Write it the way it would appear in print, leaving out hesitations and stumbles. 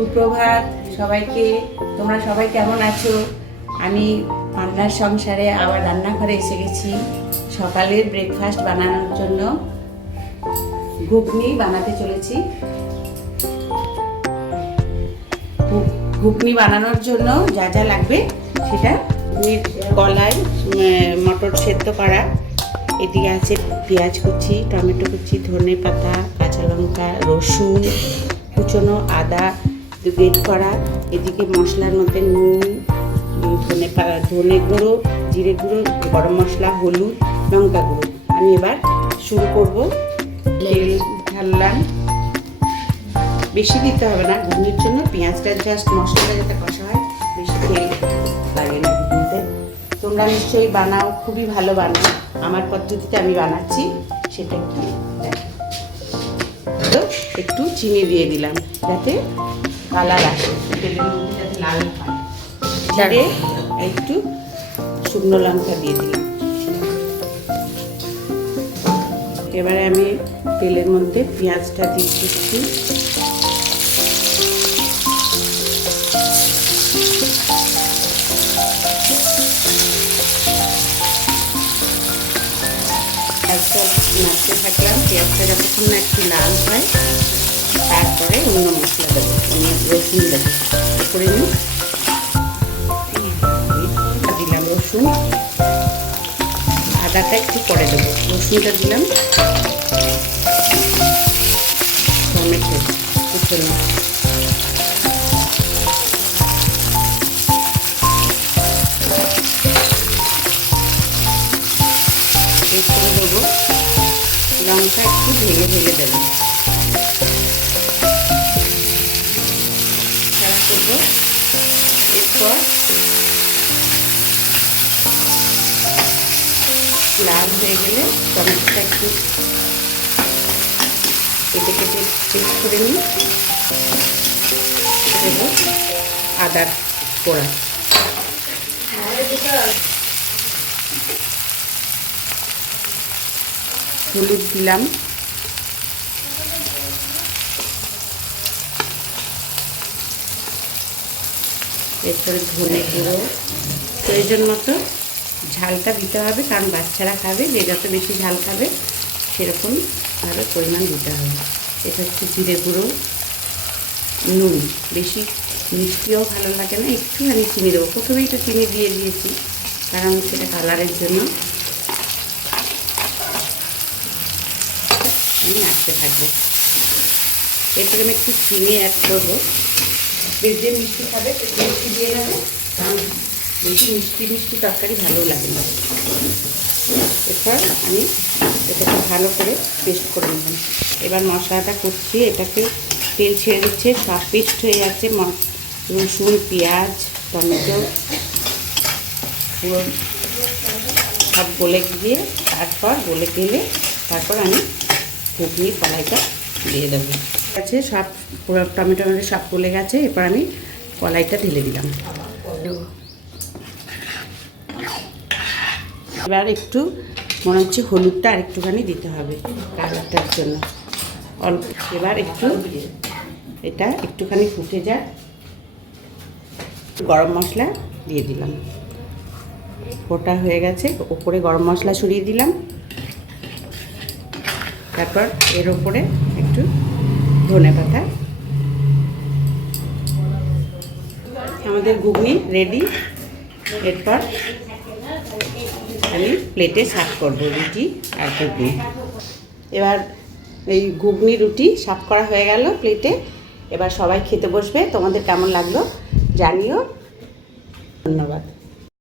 সুপ্রভাত সবাইকে। তোমরা সবাই কেমন আছো? আমি পান্নার সংসারে আবার রান্নাঘরে এসে গেছি সকালের ব্রেকফাস্ট বানানোর জন্য। ঘুগনি বানাতে চলেছি। ঘুগনি বানানোর জন্য যা যা লাগবে সেটা কলাই, মটর সেদ্ধ করা, এদিকে আছে পেঁয়াজ কুচি, টমেটো কুচি, ধনে পাতা, কাঁচা লঙ্কা, রসুন কুচনো, আদা গ্রেট করা, এদিকে মশলার মধ্যে নুন, ধনে গুঁড়ো, জিরে গুঁড়ো, গরম মশলা, হলুদ, লঙ্কা গুঁড়ো। আমি এবার শুরু করব। তেল ঢাললাম, বেশি দিতে হবে না ঘুগনির জন্য, পেঁয়াজটা জাস্ট মশলাটা যাতে কষা হয়, বেশি তেল লাগে না ঘুগনিতে। তোমরা নিশ্চয়ই বানাও, খুবই ভালো বানাও। আমার পদ্ধতিতে আমি বানাচ্ছি, সেটা একটু তো একটু চিনি দিয়ে দিলাম যাতে কালার আসে, তেলের মধ্যে যাতে লাল হয়। জিরে, একটু শুকনো লঙ্কা দিয়ে দিলাম। এবারে আমি তেলের মধ্যে পেঁয়াজটা দিয়ে দিচ্ছি। পেঁয়াজটা নাড়তে থাকলাম, পেঁয়াজটা যতক্ষণ না একটু লাল হয় তারপরে অন্য মশলা দেবো, রসুন দেবো। করে নিই, দিলাম রসুন, আদাটা একটু পরে দেবো, রসুনটা দিলাম, টমেটো কুচনো, করে দেবো, লঙ্কা একটু ভেঙে ভেঙে দেবো, খেলা করবো। এরপর লাল হয়ে গেলে টমেটোটা একটু কেটে কেটে পেস্ট করে নিই, দেবো আদার পোড়া, হলুদ দিলাম, এরপরে ধনে গুঁড়ো, প্রয়োজন মতো ঝালটা দিতে হবে, কারণ বাচ্চারা খাবে, যে যত বেশি ঝাল খাবে সেরকম ভাবে পরিমাণ দিতে হবে। এটা হচ্ছে জিরে গুঁড়ো, নুন, বেশি মিষ্টিও ভালো লাগে না, একটুখানি চিনি দেবো। প্রথমেই তো চিনি দিয়ে দিয়েছি, কারণ সেটা কালারের জন্য। আমি নাড়তে থাকবো। এরপরে আমি একটু চিনি অ্যাড করবো। যে মিষ্টি খাবে মিষ্টি দিয়ে দেবে, কারণ বেশি মিষ্টি মিষ্টি তরকারি ভালো লাগে না। এরপর আমি এটাকে ভালো করে পেস্ট করে নিলাম। এবার মশলাটা করছি, এটাকে তেল ছেড়ে দিচ্ছে, সব পেস্ট হয়ে যাচ্ছে, রসুন, পেঁয়াজ, টমেটো পুরো সব গলে গিয়ে গলে গেলে তারপর আমি ঘুগনির কড়াইটা দিয়ে দেবো। আছে সব পুরো টমেটো সব গলে গেছে, এরপর আমি কড়াইটা ঢেলে দিলাম। এবার একটু মনে হচ্ছে হলুদটা আর একটুখানি দিতে হবে কালারটার জন্য, অল্প। এবার এটা একটুখানি ফুটে যাক, গরম মশলা দিয়ে দিলাম, ফোটা হয়ে গেছে, ওপরে গরম মশলা ছড়িয়ে দিলাম, তারপর এর ওপরে একটু ধনে পাতা। আমাদের ঘুগনি রেডি। এরপর আমি প্লেটে সার্ভ করবো রুটি আর ঘুগনি। এবার এই ঘুগনি রুটি সার্ভ করা হয়ে গেল প্লেটে। এবার সবাই খেতে বসবে। তোমাদের কেমন লাগলো জানিও। ধন্যবাদ।